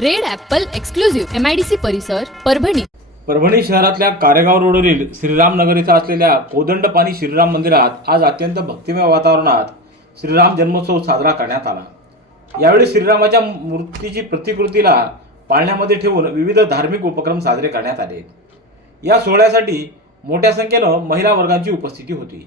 Red apple exclusive MIDC परिसर परभणी. परभणी शहरातल्या कारेगाव रोडवरील श्रीराम नगर इथं असलेल्या कोदंडपाणी श्रीराम मंदिरात आज अत्यंत भक्तिमय वातावरणात श्रीराम जन्मोत्सव साजरा करण्यात आला. यावेळी श्रीरामाच्या मूर्तीची प्रतिकृतीला पाळण्यामध्ये ठेवून विविध धार्मिक उपक्रम साजरे करण्यात आले. या सोहळ्यासाठी मोठ्या संख्येनं महिला वर्गाची उपस्थिती होती.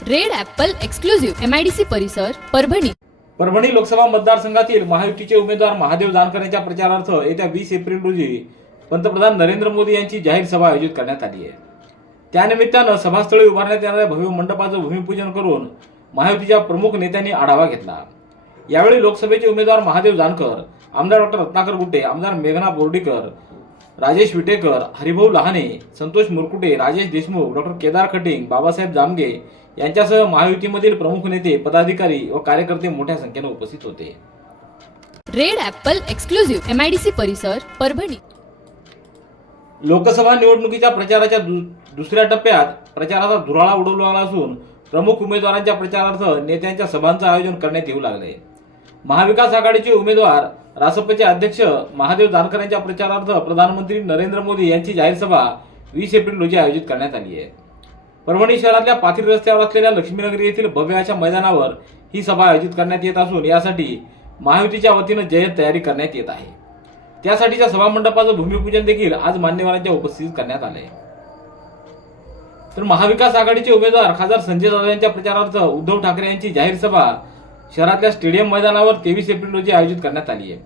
रेड ॲपल एक्सक्लुझिव्ह एमआयडीसी परिसर परभणी. परभणी लोकसभा मतदारसंघातील महायुतीचे उमेदवार महादेव जानकर यांच्या प्रचारार्थ येत्या वीस एप्रिल रोजी पंतप्रधान नरेंद्र मोदी यांची जाहीर सभा आयोजित करण्यात आली आहे. त्यानिमित्तानं सभास्थळी उभारण्यात येणाऱ्या भव्य मंडपाचं भूमिपूजन करून महायुतीच्या प्रमुख नेत्यांनी आढावा घेतला. यावेळी लोकसभेचे उमेदवार महादेव जानकर आमदार डॉक्टर रत्नाकर गुट्टे आमदार मेघना बोर्डीकर राजेश विटेकर हरिभाऊ लहाने संतोष मुरकुटे राजेश देशमुख डॉक्टर केदार खटिंग बाबासाहेब जामगे यांच्यासह महायुतीमधील प्रमुख नेते पदाधिकारी व कार्यकर्ते मोठ्या संख्येने उपस्थित होते. रेड ॲपल एक्सक्लुझिव्ह एमआयडीसी परिसर परभणी. लोकसभा निवडणुकीच्या प्रचाराच्या दु- दुसऱ्या टप्प्यात प्रचाराचा धुराळा उडवू लागला असून प्रमुख उमेदवारांच्या प्रचारार्थ नेत्यांच्या सभांचं आयोजन करण्यात येऊ लागले. महाविकास आघाडीचे उमेदवार रासपचे अध्यक्ष महादेव जानकर यांच्या प्रचारार्थ प्रधानमंत्री नरेंद्र मोदी यांची जाहीर सभा वीस एप्रिल रोजी आयोजित करण्यात आली आहे. परभणी शहरातल्या पाथरी रस्त्यावर असलेल्या लक्ष्मीनगरी येथील भव्याच्या मैदानावर ही सभा आयोजित करण्यात येत असून यासाठी महायुतीच्या वतीनं जय्यत तयारी करण्यात येत आहे. त्यासाठीच्या सभामंडपाचं भूमिपूजन देखील आज मान्यवरांच्या उपस्थितीत करण्यात आले तर महाविकास आघाडीचे उमेदवार खासदार संजय जाधव यांच्या प्रचारार्थ उद्धव ठाकरे यांची जाहीर सभा शहरातल्या स्टेडियम मैदानावर तेवीस एप्रिल रोजी आयोजित करण्यात आली आहे.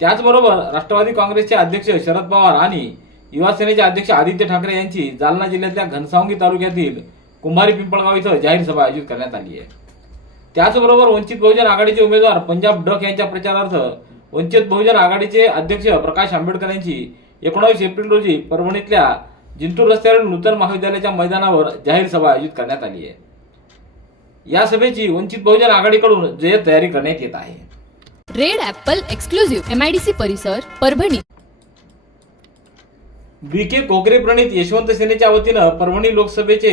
त्याचबरोबर राष्ट्रवादी काँग्रेसचे अध्यक्ष शरद पवार आणि युवासेनेचे अध्यक्ष आदित्य ठाकरे यांची जालना जिल्ह्यातल्या घनसावंगी तालुक्यातील कुंभारी पिंपळगाव इथं जाहीर सभा आयोजित करण्यात आली आहे. त्याचबरोबर वंचित बहुजन आघाडीचे उमेदवार पंजाब डक यांच्या प्रचारार्थ वंचित बहुजन आघाडीचे अध्यक्ष प्रकाश आंबेडकर यांची एकोणावीस एप्रिल रोजी परभणीतल्या जिंतूर रस्त्यावरील नूतन महाविद्यालयाच्या मैदानावर जाहीर सभा आयोजित करण्यात आली आहे. या सभेची वंचित बहुजन आघाडीकडून जय्यत तयारी करण्यात येत आहे. रेड ॲपल एक्सक्लुझिव्ह एमआयडीसी परिसर परभणी. बी के कोकरे प्रणित यशवंत सेनेच्या वतीनं परभणी लोकसभेचे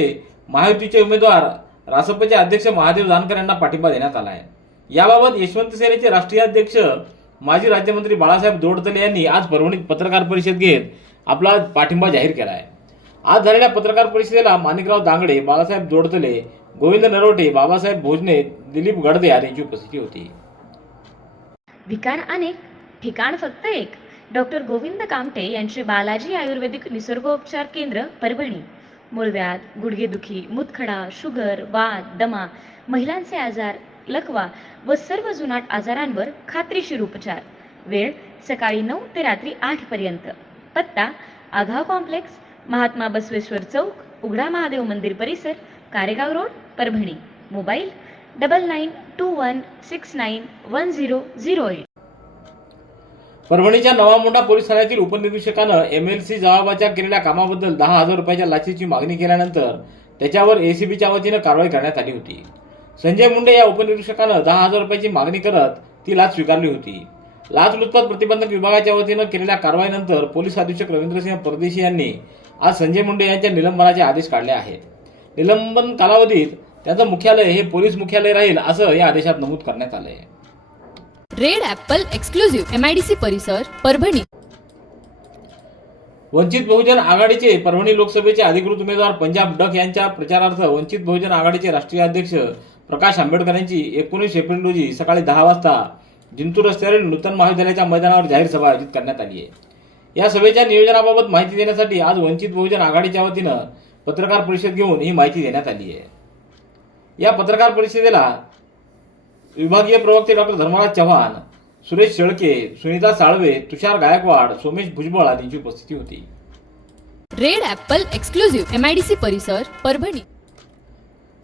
महायुतीचे उमेदवार रासपचे अध्यक्ष महादेव जानकर यांना पाठिंबा देण्यात आला आहे. याबाबत यशवंत सेनेचे राष्ट्रीय अध्यक्ष माजी राज्यमंत्री बाळासाहेब दोडतले यांनी आज परभणीत पत्रकार परिषद घेत आपला पाठिंबा जाहीर केला आहे. आज झालेल्या पत्रकार परिषदेला माणिकराव दांगडे बाळासाहेब दोडतले गोविंद नरोटे बाबासाहेब भोजने दिलीप गडदे यांची उपस्थिती होती. विकार अनेक ठिकाण फक्त एक. डॉक्टर गोविंद कामटे यांचे बालाजी आयुर्वेदिक निसर्गोपचार केंद्र परभणी. मूळव्याध गुडघेदुखी मुतखडा शुगर वात दमा महिलांचे आजार लकवा व सर्व जुनाट आजारांवर खात्रीशीर उपचार. वेळ सकाळी नऊ ते रात्री आठ पर्यंत. पत्ता आघाव कॉम्प्लेक्स महात्मा बसवेश्वर चौक उघडा महादेव मंदिर परिसर Karegaon road Parbhani. Mobile double nine two one six nine one zero zero eight. परभणीच्या नवामोंडा पोलीस ठाण्यातील उपनिरीक्षकानं एम एल सी जवाबाच्या केलेल्या कामाबद्दल दहा हजार रुपयाच्या लाचेची मागणी केल्यानंतर त्याच्यावर एसीबीच्या वतीनं कारवाई करण्यात आली होती. संजय मुंडे या उपनिरीक्षकानं दहा हजार रुपयाची मागणी करत ती लाच स्वीकारली होती. लाचलुचपत प्रतिबंधक विभागाच्या वतीनं केलेल्या कारवाईनंतर पोलीस अधीक्षक रवींद्रसिंह परदेशी यांनी आज संजय मुंडे यांच्या निलंबनाचे आदेश काढले आहेत. निलंबन कालावधीत त्यांचं मुख्यालय हे पोलीस मुख्यालय राहील असं या आदेशात नमूद करण्यात आलं आहे रेड ॲपल एक्सक्लुझिव्ह एमआयडीसी परिसर परभणी. वंचित बहुजन आघाडीचे परभणी लोकसभेचे अधिकृत उमेदवार पंजाब डक यांच्या प्रचारार्थ वंचित बहुजन आघाडीचे राष्ट्रीय अध्यक्ष प्रकाश आंबेडकर यांची एकोणीस एप्रिल रोजी सकाळी दहा वाजता जिंतूर रस्त्यावरील नूतन महाविद्यालयाच्या मैदानावर जाहीर सभा आयोजित करण्यात आली आहे. या सभेच्या नियोजनाबाबत माहिती देण्यासाठी आज वंचित बहुजन आघाडीच्या वतीनं पत्रकार परिषद घेऊन ही माहिती देण्यात आली आहे. या पत्रकार परिषदेला विभागीय प्रवक्ते डॉक्टर धर्मराज चव्हाण सुरेश शेळके सुनीता साळवे तुषार गायकवाड सोमेश भुजबळ आदींची उपस्थिती होती. रेड ॲपल एक्सक्लुझिव्ह एमआयडीसी परिसर परभणी.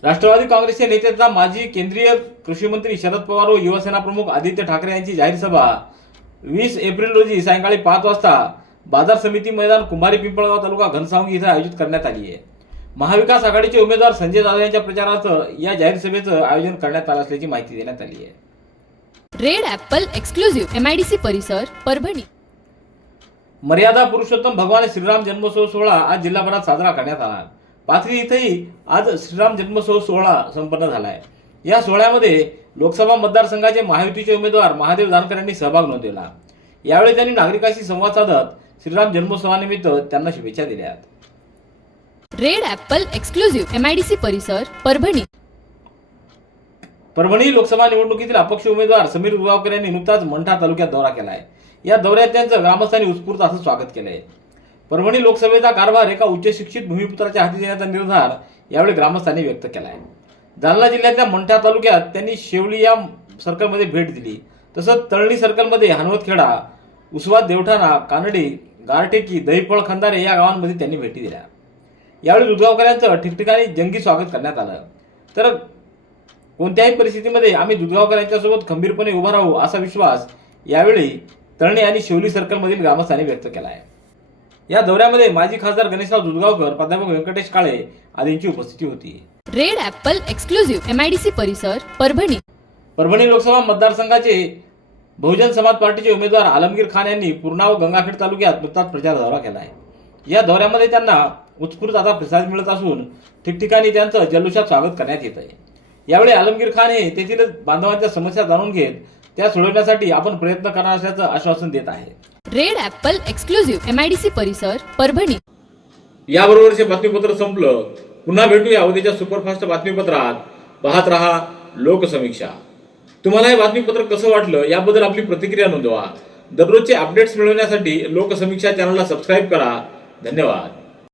राष्ट्रवादी काँग्रेसचे नेते तथा माजी केंद्रीय कृषी मंत्री शरद पवार व युवासेना प्रमुख आदित्य ठाकरे यांची जाहीर सभा वीस एप्रिल रोजी सायंकाळी पाच वाजता बाजार समिती मैदान कुंभारी पिंपळगाव तालुका घनसावंगी इथं आयोजित करण्यात आली आहे. महाविकास आघाडीचे उमेदवार संजय जाधव यांच्या प्रचारार्थ या जाहीर सभेचं आयोजन करण्यात आलं असल्याची माहिती देण्यात आली आहे. Red apple exclusive M I D C परिसर परभणी. मर्यादा पुरुषोत्तम भगवान श्रीराम जन्मोत्सव सोहळा आज जिल्हाभरात साजरा करण्यात आला. पाथरी इथंही आज श्रीराम जन्मोत्सव सोहळा संपन्न झालाय. या सोहळ्यामध्ये लोकसभा मतदारसंघाचे महायुतीचे उमेदवार महादेव जानकर यांनी सहभाग नोंदवला. यावेळी त्यांनी नागरिकांशी संवाद साधत श्रीराम जन्मोत्सवानिमित्त त्यांना शुभेच्छा दिल्या. रेड ॲपल एक्सक्लुझिव्ह एमआयडीसी परिसर परभणी. परभणी लोकसभा निवडणुकीतील अपक्ष उमेदवार समीर दुगावकर यांनी नुकताच मंठा तालुक्यात दौरा केला आहे या दौऱ्यात त्यांचं ग्रामस्थांनी उत्स्फूर्त असं स्वागत केलंय. परभणी लोकसभेचा कारभार एका उच्च शिक्षित भूमिपुत्राच्या हाती देण्याचा निर्धार यावेळी ग्रामस्थांनी व्यक्त केला आहे जालना जिल्ह्यातल्या मंठा तालुक्यात त्यांनी शेवली या सर्कलमध्ये भेट दिली. तसंच तळणी सर्कलमध्ये हनवतखेडा उस्वाद देवठाणा कानडी गारटेकी दहीफळ खंदारे या गावांमध्ये त्यांनी भेटी दिल्या. यावेळी दुधगावकरांचं ठिकठिकाणी जंगी स्वागत करण्यात आलं. तर कोणत्याही परिस्थितीमध्ये आम्ही दुधगावकर यांच्यासोबत खंबीरपणे उभा राहू असा विश्वास यावेळी तळणे आणि शिवली सर्कलमधील ग्रामस्थांनी व्यक्त केला आहे या दौऱ्यामध्ये माजी खासदार गणेशराव दुधगावकर प्राध्यापक व्यंकटेश काळे आदींची उपस्थिती होती. Red apple exclusive M I D C परिसर परभणी. परभणी लोकसभा मतदारसंघाचे बहुजन समाज पार्टीचे उमेदवार आलमगीर खान यांनी पूर्णा व गंगाखेड तालुक्यात नुकताच प्रचार दौरा केला आहे या दौऱ्यामध्ये त्यांना उत्स्फूर्त आता प्रतिसाद मिळत असून ठिकठिकाणी त्यांचं जल्लोषात स्वागत करण्यात येत आहे. यावेळी आलमगीर खान हे तेथील बांधवांच्या समस्या जाणून घेत त्या सोडवण्यासाठी आपण प्रयत्न करणार असल्याचं आश्वासन देत आहे. Red apple exclusive M I D C परिसर परभणी. याबरोबरचे बातमीपत्र संपलं. पुन्हा भेटूया उद्याच्या सुपरफास्ट बातमीपत्रात. पाहत रहा लोकसमीक्षा. तुम्हाला हे बातमीपत्र कसं वाटलं याबद्दल आपली प्रतिक्रिया नोंदवा. दररोजचे अपडेट्स मिळवण्यासाठी लोकसमीक्षा चॅनलला सबस्क्राईब करा. धन्यवाद.